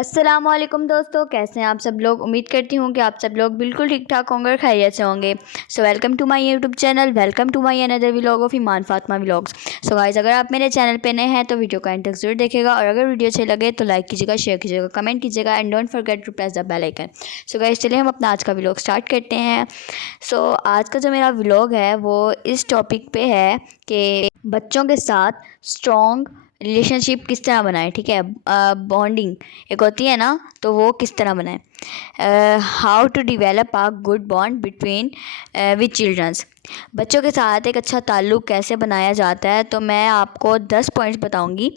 السلام علیکم دوستو، کیسے ہیں آپ سب لوگ؟ امید کرتی ہوں کہ آپ سب لوگ بالکل ٹھیک ٹھاک ہوں گے اور خیریت سے ہوں گے. So welcome to my YouTube channel, welcome to my another vlog of Iman Fatima vlogs. So guys, اگر آپ میرے چینل پہ نئے ہیں تو ویڈیو کا اینڈ تک ضرور دیکھے گا، اور اگر ویڈیو اچھے لگے تو لائک کیجیے گا، شیئر کیجیے گا، کمنٹ کیجیے گا، and don't forget to press the bell icon. So guys, چلیے ہم اپنا آج کا ولاگ اسٹارٹ کرتے ہیں. سو آج کا جو میرا ولاگ ہے وہ اس ٹاپک پہ ہے کہ بچوں کے ساتھ اسٹرانگ ریلیشن شپ کس طرح بنائیں. ٹھیک ہے، بانڈنگ ایک ہوتی ہے نا، تو وہ کس طرح بنائیں. How to develop a good bond between with childrens. بچوں کے ساتھ ایک اچھا تعلق کیسے بنایا جاتا ہے، تو میں آپ کو 10 پوائنٹس بتاؤں گی.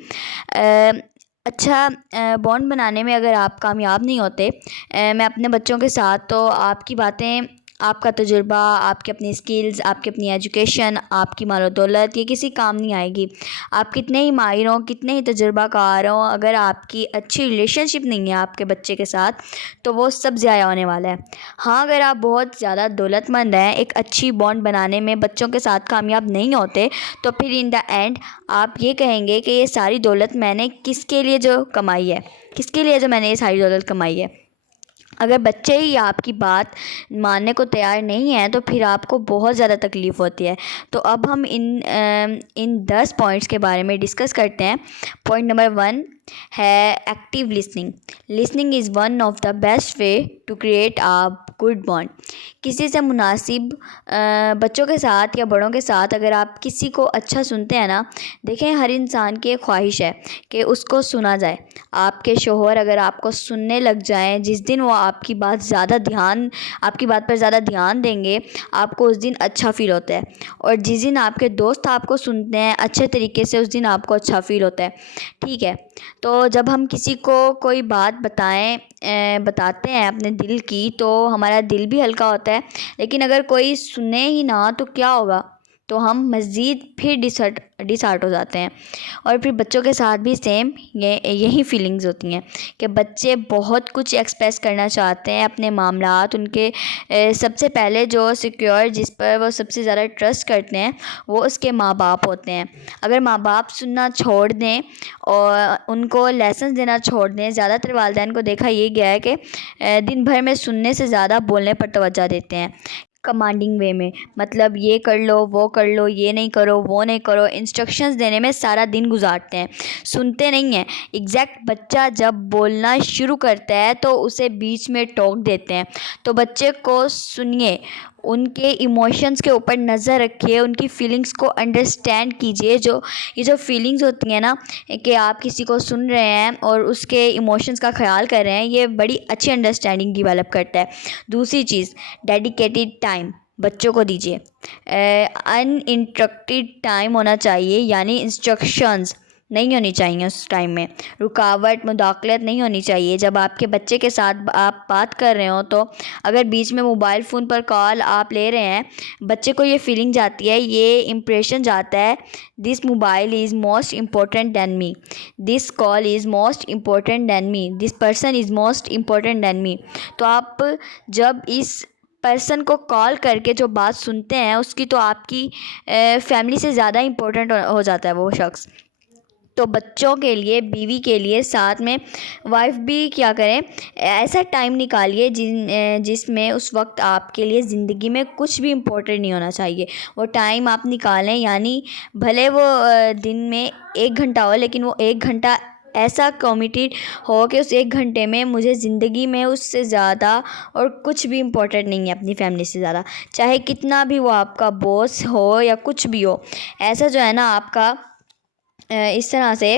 اچھا بانڈ بنانے میں اگر آپ کامیاب نہیں ہوتے میں اپنے بچوں کے ساتھ، تو آپ کی باتیں، آپ کا تجربہ، آپ کی اپنی اسکلز، آپ کی اپنی ایجوکیشن، آپ کی مال و دولت، یہ کسی کام نہیں آئے گی. آپ کتنے ہی ماہر ہوں، کتنے ہی تجربہ کار ہوں، اگر آپ کی اچھی ریلیشن شپ نہیں ہے آپ کے بچے کے ساتھ تو وہ سب ضائع ہونے والا ہے. ہاں، اگر آپ بہت زیادہ دولت مند ہیں، ایک اچھی بانڈ بنانے میں بچوں کے ساتھ کامیاب نہیں ہوتے، تو پھر ان دا اینڈ آپ یہ کہیں گے کہ یہ ساری دولت میں نے کس کے لیے جو کمائی ہے، کس کے لیے جو میں نے یہ ساری دولت کمائی ہے. اگر بچے ہی آپ کی بات ماننے کو تیار نہیں ہیں تو پھر آپ کو بہت زیادہ تکلیف ہوتی ہے. تو اب ہم ان 10 پوائنٹس کے بارے میں ڈسکس کرتے ہیں. پوائنٹ نمبر 1 ہے active listening. Listening is one of the best way to create a good bond. کسی سے مناسب بچوں کے ساتھ یا بڑوں کے ساتھ اگر آپ کسی کو اچھا سنتے ہیں نا، دیکھیں ہر انسان کی ایک خواہش ہے کہ اس کو سنا جائے. آپ کے شوہر اگر آپ کو سننے لگ جائیں، جس دن وہ آپ کی بات پر زیادہ دھیان دیں گے، آپ کو اس دن اچھا فیل ہوتا ہے. اور جس دن آپ کے دوست آپ کو سنتے ہیں اچھے طریقے سے، اس دن آپ کو اچھا فیل ہوتا ہے. ٹھیک ہے، تو جب ہم کسی کو کوئی بات بتاتے ہیں اپنے دل کی، تو ہمارا دل بھی ہلکا ہوتا ہے. لیکن اگر کوئی سنے ہی نہ تو کیا ہوگا، تو ہم مزید پھر ڈسہارٹ ہو جاتے ہیں. اور پھر بچوں کے ساتھ بھی سیم یہی فیلنگز ہوتی ہیں کہ بچے بہت کچھ ایکسپریس کرنا چاہتے ہیں اپنے معاملات. ان کے سب سے پہلے جو سیکیور، جس پر وہ سب سے زیادہ ٹرسٹ کرتے ہیں، وہ اس کے ماں باپ ہوتے ہیں. اگر ماں باپ سننا چھوڑ دیں اور ان کو لیسنس دینا چھوڑ دیں، زیادہ تر والدین کو دیکھا یہ گیا ہے کہ دن بھر میں سننے سے زیادہ بولنے پر توجہ دیتے ہیں، کمانڈنگ وے میں. مطلب یہ کر لو، وہ کر لو، یہ نہیں کرو، وہ نہیں کرو، انسٹرکشنز دینے میں سارا دن گزارتے ہیں، سنتے نہیں ہیں. ایگزیکٹ بچہ جب بولنا شروع کرتا ہے تو اسے بیچ میں ٹوک دیتے ہیں. تو بچے کو سنیے، ان کے ایموشنز کے اوپر نظر رکھیے، ان کی فیلنگز کو انڈرسٹینڈ کیجیے. یہ جو فیلنگز ہوتی ہیں نا، کہ آپ کسی کو سن رہے ہیں اور اس کے ایموشنز کا خیال کر رہے ہیں، یہ بڑی اچھی انڈرسٹینڈنگ ڈیولپ کرتا ہے. دوسری چیز، ڈیڈیکیٹڈ ٹائم بچوں کو دیجیے. ان انٹرپٹیڈ ٹائم ہونا چاہیے، یعنی انسٹرکشنز نہیں ہونی چاہیے اس ٹائم میں. رکاوٹ، مداخلت نہیں ہونی چاہیے. جب آپ کے بچے کے ساتھ آپ بات کر رہے ہوں، تو اگر بیچ میں موبائل فون پر کال آپ لے رہے ہیں، بچے کو یہ فیلنگ جاتی ہے، یہ امپریشن جاتا ہے، this mobile is most important than me, this call is most important than me, this person is most important than me. تو آپ جب اس پرسن کو کال کر کے جو بات سنتے ہیں، اس کی تو آپ کی فیملی سے زیادہ امپورٹنٹ ہو جاتا ہے وہ شخص. تو بچوں کے لیے، بیوی کے لیے، ساتھ میں وائف بھی کیا کریں، ایسا ٹائم نکالیے جس میں اس وقت آپ کے لیے زندگی میں کچھ بھی امپورٹنٹ نہیں ہونا چاہیے. وہ ٹائم آپ نکالیں، یعنی بھلے وہ دن میں 1 گھنٹہ ہو، لیکن وہ 1 گھنٹہ ایسا کمیٹیڈ ہو کہ اس 1 گھنٹے میں مجھے زندگی میں اس سے زیادہ اور کچھ بھی امپورٹنٹ نہیں ہے اپنی فیملی سے زیادہ، چاہے کتنا بھی وہ آپ کا باس ہو یا کچھ بھی ہو. ایسا جو ہے نا آپ کا اس طرح سے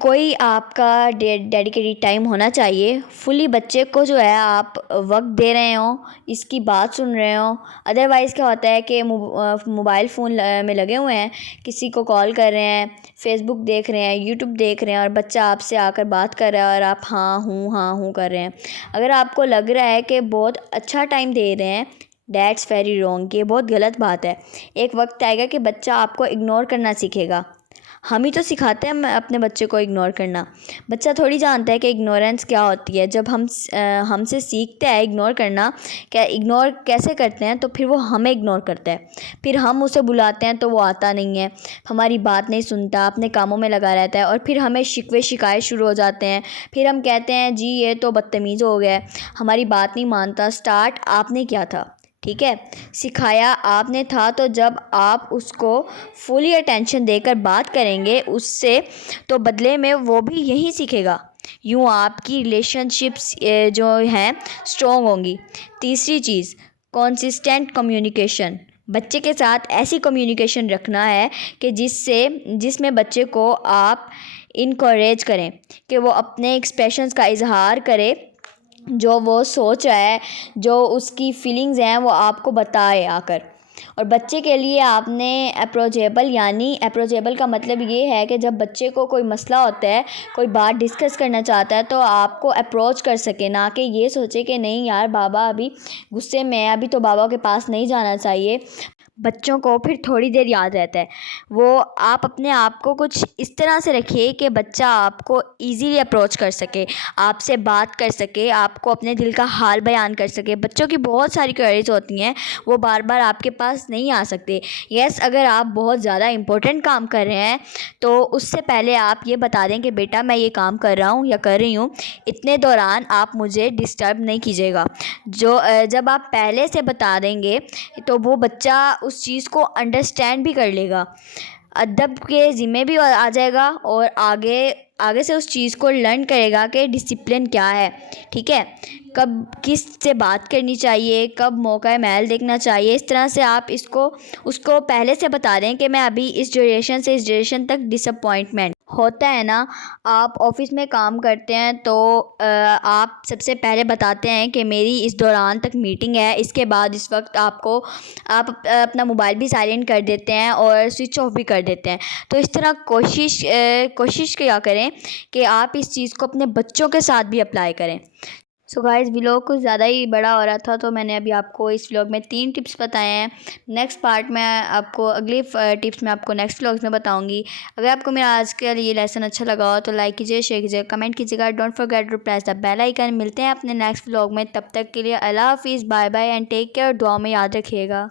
کوئی آپ کا ڈیڈیکیٹڈ ٹائم ہونا چاہیے. فلی بچے کو جو ہے آپ وقت دے رہے ہوں، اس کی بات سن رہے ہوں. ادروائز کیا ہوتا ہے کہ موبائل فون میں لگے ہوئے ہیں، کسی کو کال کر رہے ہیں، فیس بک دیکھ رہے ہیں، یوٹیوب دیکھ رہے ہیں، اور بچہ آپ سے آ کر بات کر رہا ہے اور آپ ہاں ہوں کر رہے ہیں. اگر آپ کو لگ رہا ہے کہ بہت اچھا ٹائم دے رہے ہیں، دیٹس ویری رانگ. یہ بہت غلط بات ہے. ایک وقت آئے گا کہ بچہ آپ کو اگنور کرنا سیکھے گا. ہم ہی تو سکھاتے ہیں اپنے بچے کو اگنور کرنا. بچہ تھوڑی جانتا ہے کہ اگنورینس کیا ہوتی ہے. جب ہم سے سیکھتے ہیں اگنور کرنا کہ اگنور کیسے کرتے ہیں، تو پھر وہ ہمیں اگنور کرتا ہے. پھر ہم اسے بلاتے ہیں تو وہ آتا نہیں ہے، ہماری بات نہیں سنتا، اپنے کاموں میں لگا رہتا ہے، اور پھر ہمیں شکوے شکایت شروع ہو جاتے ہیں. پھر ہم کہتے ہیں جی یہ تو بدتمیز ہو گیا ہے، ہماری بات نہیں مانتا. سٹارٹ آپ نے کیا تھا، ٹھیک ہے، سکھایا آپ نے تھا. تو جب آپ اس کو فلی اٹینشن دے کر بات کریں گے اس سے، تو بدلے میں وہ بھی یہی سیکھے گا. یوں آپ کی ریلیشن شپس جو ہیں اسٹرانگ ہوں گی. تیسری چیز، کنسسٹنٹ کمیونیکیشن. بچے کے ساتھ ایسی کمیونیکیشن رکھنا ہے کہ جس میں بچے کو آپ انکوریج کریں کہ وہ اپنے ایکسپریشنز کا اظہار کرے، جو وہ سوچ رہا ہے، جو اس کی فیلنگز ہیں وہ آپ کو بتائے آ کر. اور بچے کے لیے آپ نے اپروچیبل کا مطلب یہ ہے کہ جب بچے کو کوئی مسئلہ ہوتا ہے، کوئی بات ڈسکس کرنا چاہتا ہے، تو آپ کو اپروچ کر سکے، نہ کہ یہ سوچے کہ نہیں یار بابا ابھی غصے میں ہے، ابھی تو بابا کے پاس نہیں جانا چاہیے. بچوں کو پھر تھوڑی دیر یاد رہتا ہے. وہ آپ اپنے آپ کو کچھ اس طرح سے رکھیے کہ بچہ آپ کو ایزیلی اپروچ کر سکے، آپ سے بات کر سکے، آپ کو اپنے دل کا حال بیان کر سکے. بچوں کی بہت ساری کوئریز ہوتی ہیں، وہ بار بار آپ کے پاس نہیں آ سکتے. یس، اگر آپ بہت زیادہ امپورٹنٹ کام کر رہے ہیں تو اس سے پہلے آپ یہ بتا دیں کہ بیٹا میں یہ کام کر رہا ہوں یا کر رہی ہوں، اتنے دوران آپ مجھے ڈسٹرب نہیں کیجیے گا. جب آپ پہلے سے بتا دیں گے تو وہ بچہ اس چیز کو انڈرسٹینڈ بھی کر لے گا، ادب کے ذمے بھی آ جائے گا، اور آگے سے اس چیز کو لرن کرے گا کہ ڈسپلن کیا ہے. ٹھیک ہے، کب کس سے بات کرنی چاہیے، کب موقع محل دیکھنا چاہیے. اس طرح سے آپ اس کو پہلے سے بتا دیں کہ میں ابھی اس ڈیوریشن سے اس ڈیوریشن تک ڈسپوائنٹمنٹ ہوتا ہے نا. آپ آفس میں کام کرتے ہیں تو آپ سب سے پہلے بتاتے ہیں کہ میری اس دوران تک میٹنگ ہے، اس کے بعد اس وقت آپ اپنا موبائل بھی سائلنٹ کر دیتے ہیں اور سوئچ آف بھی کر دیتے ہیں. تو اس طرح کوشش کیا کریں کہ آپ اس چیز کو اپنے بچوں کے ساتھ بھی اپلائی کریں. سو گائز، ولاگ کچھ زیادہ ہی بڑا ہو رہا تھا، تو میں نے ابھی آپ کو اس ولاگ میں 3 ٹپس بتائے ہیں. نیکسٹ پارٹ میں آپ کو اگلی ٹپس میں آپ کو نیکسٹ ولاگس میں بتاؤں گی. اگر آپ کو میرا آج کا یہ لیسن اچھا لگا ہو تو لائک کیجیے، شیئر کیجیے، کمنٹ کیجیے گا. Don't forget to press the bell icon. ملتے ہیں اپنے نیکسٹ ولاگ میں، تب تک کے لیے اللہ حافظ، bye bye and take care. دعا میں یاد رکھیے گا.